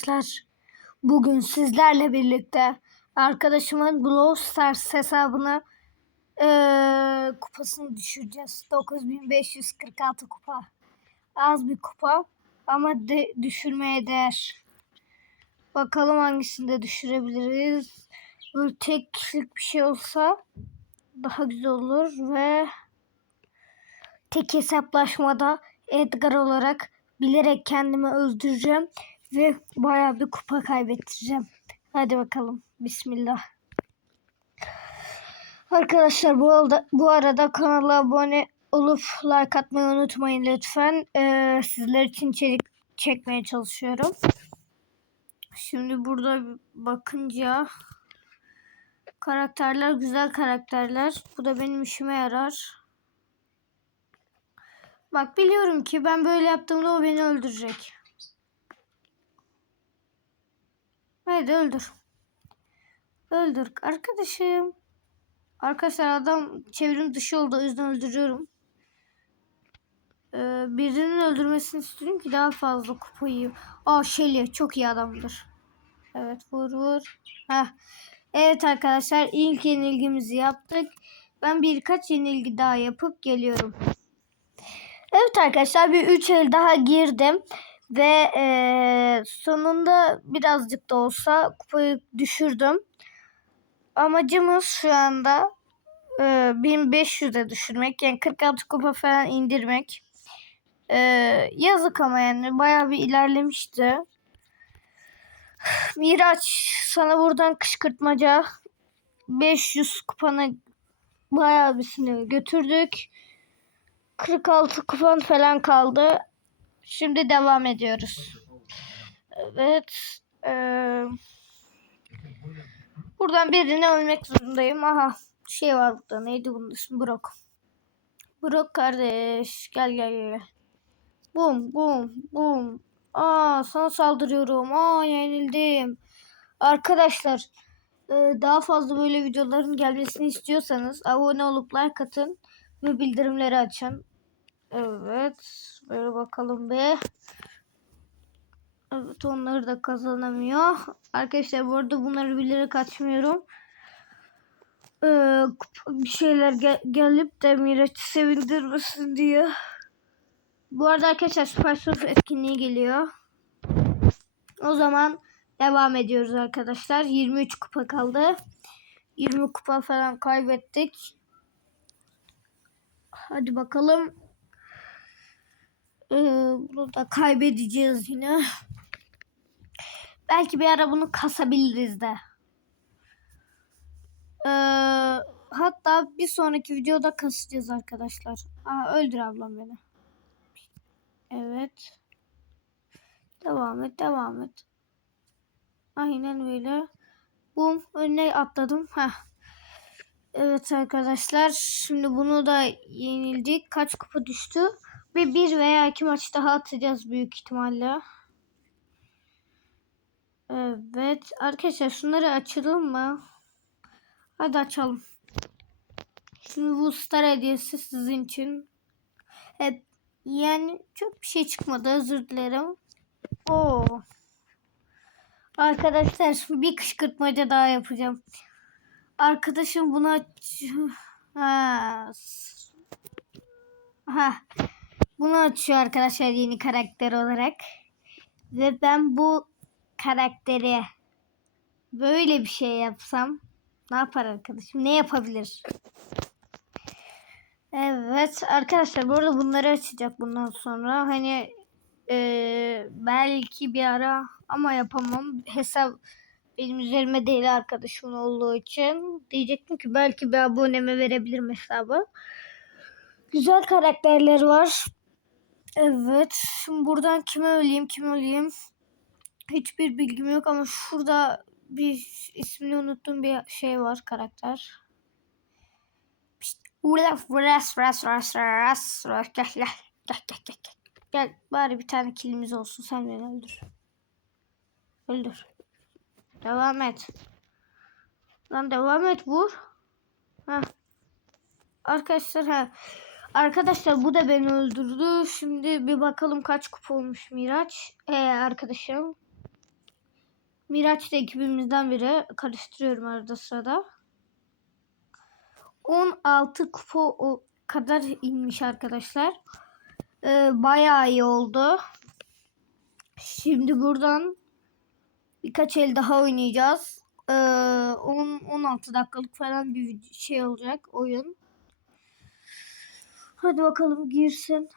Arkadaşlar bugün sizlerle birlikte arkadaşımın Brawl Stars hesabına eee, kupasını düşüreceğiz. 9546 kupa. Az bir kupa ama de, düşürmeye değer. Bakalım hangisinde düşürebiliriz. Böyle tek kişilik bir şey olsa daha güzel olur ve tek hesaplaşmada Edgar olarak bilerek kendimi öldüreceğim ve bayağı bir kupa kaybettireceğim. Hadi bakalım. Bismillah. Arkadaşlar bu arada, bu arada kanala abone olup like atmayı unutmayın lütfen. Ee, sizler için içerik çekmeye çalışıyorum. Şimdi burada bakınca karakterler güzel karakterler. Bu da benim işime yarar. Bak biliyorum ki ben böyle yaptığımda o beni öldürecek. Hadi öldür. Öldür arkadaşım. Arkadaşlar adam çevrim dışı oldu o yüzden öldürüyorum. Ee, birinin öldürmesini istiyorum ki daha fazla kupayı. Aa Shelly çok iyi adamdır. Evet vur vur. Heh. Evet arkadaşlar ilk yenilgimizi yaptık. Ben birkaç yenilgi daha yapıp geliyorum. Evet arkadaşlar bir 3 el daha girdim. Ve eee, sonunda birazcık da olsa kupayı düşürdüm. Amacımız şu anda eee 1500'e düşürmek. Yani 46 kupa falan indirmek. Eee, yazık ama yani bayağı bir ilerlemişti. Miraç sana buradan kışkırtmaca 500 kupanı bayağı birisini götürdük. 46 kupan falan kaldı. Şimdi devam ediyoruz. Evet. eee, buradan birini ölmek zorundayım. Aha şey var burada. Neydi bunun ismi? Brock. Brock kardeş. Gel gel gel. Bum bum bum. Aa sana saldırıyorum. Aa yenildim. Arkadaşlar eee, daha fazla böyle videoların gelmesini istiyorsanız abone olup like atın ve bildirimleri açın. Evet. Böyle bakalım be. Evet onları da kazanamıyor. Arkadaşlar bu arada bunları bilerek açmıyorum. Ee, bir şeyler gel- gelip de Miraç'ı sevindirmesin diye. Bu arada arkadaşlar Super Surf etkinliği geliyor. O zaman devam ediyoruz arkadaşlar. 23 kupa kaldı. 20 kupa falan kaybettik. Hadi bakalım. Bunu kaybedeceğiz yine. Belki bir ara bunu kasabiliriz de. Ee, hatta bir sonraki videoda kasacağız arkadaşlar. Aa, öldür ablam beni. Evet. Devam et, devam et. Aynen böyle. Bum, önüne atladım. Heh. Evet arkadaşlar, şimdi bunu da yenildik. Kaç kupa düştü? Ve bir veya iki maç daha atacağız büyük ihtimalle. Evet. Arkadaşlar şunları açalım mı? Hadi açalım. Şimdi bu star hediyesi sizin için. Hep yani çok bir şey çıkmadı özür dilerim. Oo. Arkadaşlar bir kışkırtmaca daha yapacağım. Arkadaşım bunu aç... Ha. Ha. Bunu açıyor arkadaşlar yeni karakter olarak. Ve ben bu karakteri böyle bir şey yapsam ne yapar arkadaşım? Ne yapabilir? Evet arkadaşlar bu arada bunları açacak bundan sonra. Hani eee, belki bir ara ama yapamam. Hesap benim üzerime değil arkadaşımın olduğu için. Diyecektim ki belki bir aboneme verebilirim hesabı. Güzel karakterler var. Evet. Şimdi buradan kime öleyim kime öleyim. Hiçbir bilgim yok ama şurada bir ismini unuttuğum bir şey var karakter. Gel gel gel gel gel. Gel bari bir tane kilimiz olsun sen beni öldür. Öldür. Devam et. Lan devam et vur. Heh. Arkadaşlar ha. Arkadaşlar bu da beni öldürdü. Şimdi bir bakalım kaç kupa olmuş Miraç. Ee, arkadaşım. Miraç da ekibimizden biri. Karıştırıyorum arada sırada. 16 kupa o kadar inmiş arkadaşlar. Ee, bayağı iyi oldu. Şimdi buradan birkaç el daha oynayacağız. Ee, 10 16 dakikalık falan bir şey olacak oyun. Hadi bakalım girsin.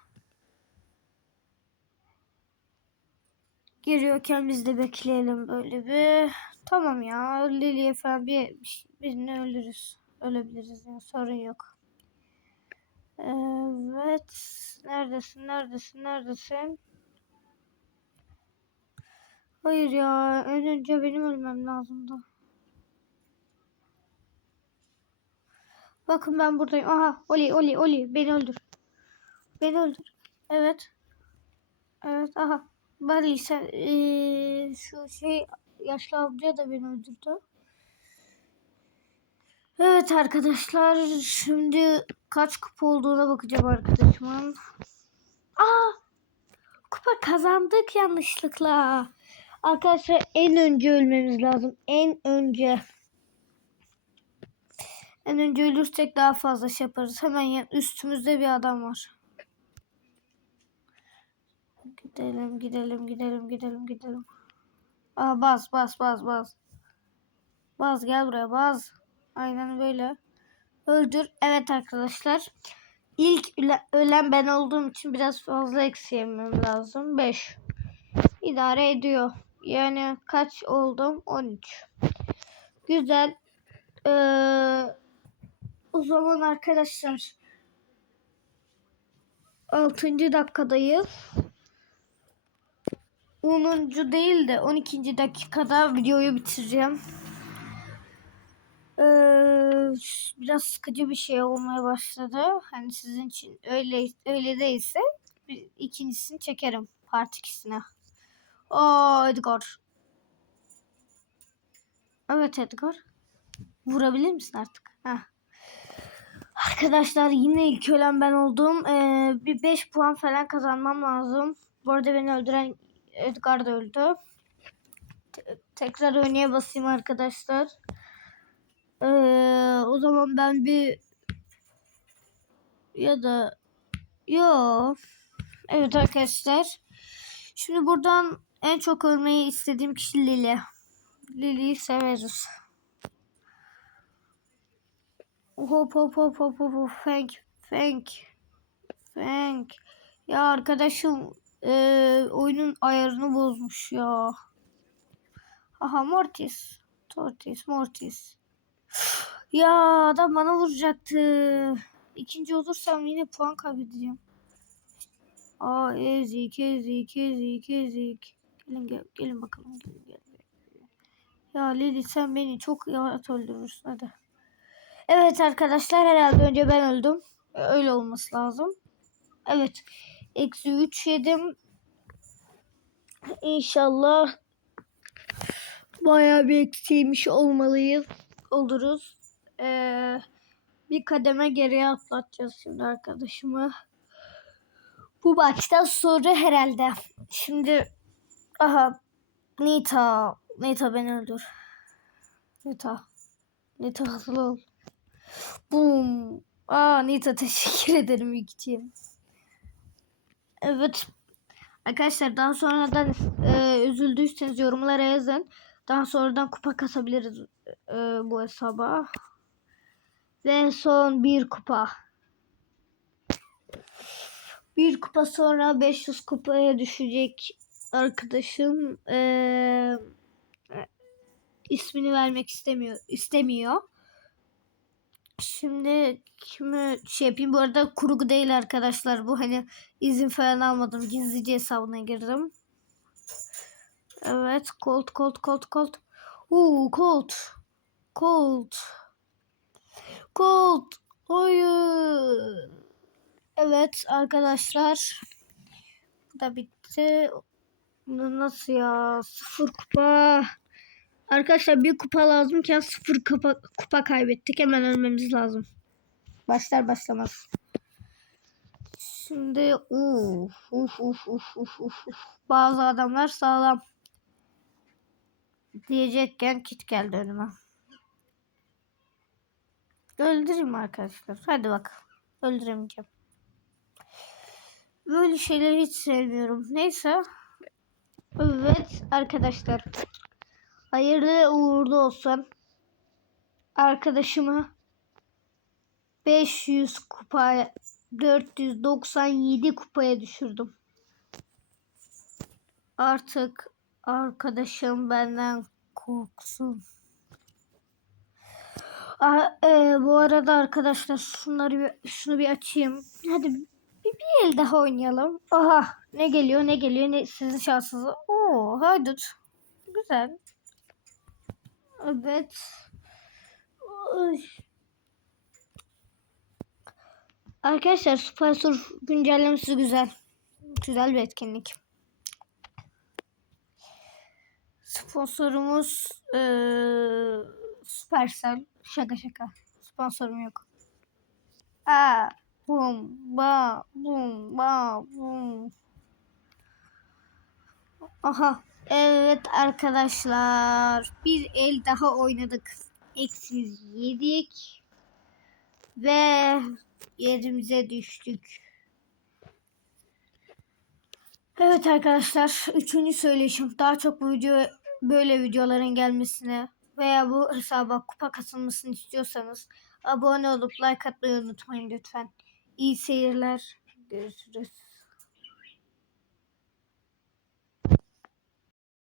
Giriyorken biz de bekleyelim böyle bir. Tamam ya Lily'ye falan bir- birini ölürüz. Ölebiliriz yani sorun yok. Evet. Neredesin? Neredesin? Neredesin? Hayır ya. En önce benim ölmem lazımdı. Bakın ben buradayım. Aha. Oli, Oli, Oli. Beni öldür. Beni öldür. Evet. Evet. Aha. Bari sen eee, şu şey yaşlı amca da beni öldürdü. Evet arkadaşlar. Şimdi kaç kupa olduğuna bakacağım arkadaşımın. Aa! Kupa kazandık yanlışlıkla. Arkadaşlar en önce ölmemiz lazım. En önce. En önce ölürsek daha fazla şey yaparız. Hemen yan- üstümüzde bir adam var. Gidelim, gidelim, gidelim, gidelim, gidelim. Aa bas, bas, bas, bas. Bas gel buraya bas. Aynen böyle. Öldür. Evet arkadaşlar. İlk ölen ben olduğum için biraz fazla eksi yemem lazım. 5. İdare ediyor. Yani kaç oldum? 13. Güzel. Ee, o zaman arkadaşlar 6. dakikadayız. 10. değil de 12. dakikada videoyu bitireceğim. Ee, biraz sıkıcı bir şey olmaya başladı. Hani sizin için öyle öyle değilse ikincisini çekerim part 2'sine. Aa Edgar. Evet Edgar. Vurabilir misin artık? Heh. Arkadaşlar yine ilk ölen ben oldum. Ee, bir 5 puan falan kazanmam lazım. Bu arada beni öldüren Edgar da öldü. Te- tekrar oynaya basayım arkadaşlar. Ee, o zaman ben bir ya da yo evet arkadaşlar. Şimdi buradan en çok ölmeyi istediğim kişi Lili. Lili'yi severiz. Hop hop hop hop hop hop Frank Frank ya arkadaşım eee, oyunun ayarını bozmuş ya. Aha Mortis Tortis Mortis ya adam bana vuracaktı. İkinci olursam yine puan kaybedeceğim. Aa ezik ezik ezik ezik. Gelin gel, gelin bakalım gelin gelin. Ya Lili sen beni çok rahat öldürürsün hadi. Evet arkadaşlar herhalde önce ben öldüm. E, Öyle olması lazım. Evet. Eksi 3 yedim. İnşallah bayağı bir eksiymiş olmalıyız. Oluruz. Ee, bir kademe geriye atlatacağız şimdi arkadaşımı. Bu maçtan sonra herhalde. Şimdi aha Nita. Nita beni öldür. Nita. Nita hızlı ol. Boom. Aa Nita teşekkür ederim ilk. Evet. Arkadaşlar daha sonradan e, üzüldüyseniz yorumlara yazın. Daha sonradan kupa kasabiliriz e, bu hesaba. Ve son bir kupa. Bir kupa sonra 500 kupaya düşecek arkadaşım. E, ismini vermek istemiyor. istemiyor. Şimdi kimi şey yapayım. Bu arada kurgu değil arkadaşlar. Bu hani izin falan almadım. Gizlice hesabına girdim. Evet. Colt, Colt, Colt, Colt. Uuu Colt. Colt. Colt. Hayır. Evet arkadaşlar. Bu da bitti. Bu Nasıl ya? Sıfır kupa. Arkadaşlar bir kupa lazımken sıfır kupa, kupa kaybettik. Hemen ölmemiz lazım. Başlar başlamaz. Şimdi uf uf uf uf uf uf. Bazı adamlar sağlam. diyecekken kit geldi önüme. Öldüreyim arkadaşlar. Hadi bak. Öldüremeyeceğim. Böyle şeyleri hiç sevmiyorum. Neyse. Evet arkadaşlar. Hayırlı uğurlu olsun. Arkadaşımı 500 kupaya 497 kupaya düşürdüm. Artık arkadaşım benden korksun. Aa, e, bu arada arkadaşlar şunları bir, şunu bir açayım. Hadi bir, bir el daha oynayalım. Aha ne geliyor ne geliyor ne sizin şansınız. Oo haydut. Güzel. Evet. Arkadaşlar Super Surf güncellemesi güzel. Güzel bir etkinlik. Sponsorumuz eee Supercell. Şaka şaka. Sponsorum yok. Aa, bum ba bum ba bum. Aha. Evet arkadaşlar. Bir el daha oynadık. Eksiz yedik. Ve yerimize düştük. Evet arkadaşlar. Üçüncü söyleyişim. Daha çok bu video böyle videoların gelmesine veya bu hesaba kupa kasılmasını istiyorsanız abone olup like atmayı unutmayın lütfen. İyi seyirler. Görüşürüz.